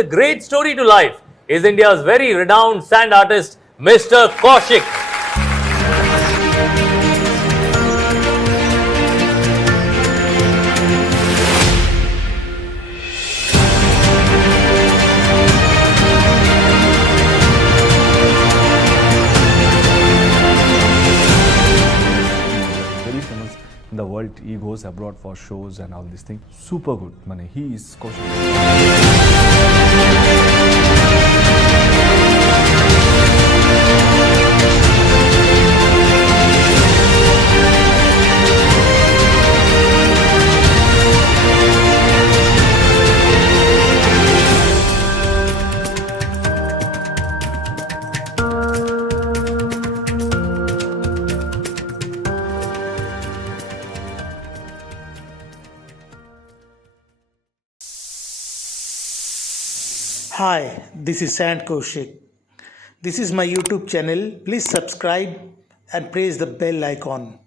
the great story to life is India's very renowned sand artist, Mr. Kaushik. Very famous in the world. He goes abroad for shows and all these things. Super good. Mane, he is Kaushik. Hi, this is Sand Kaushik. This is my YouTube channel. Please subscribe and press the bell icon.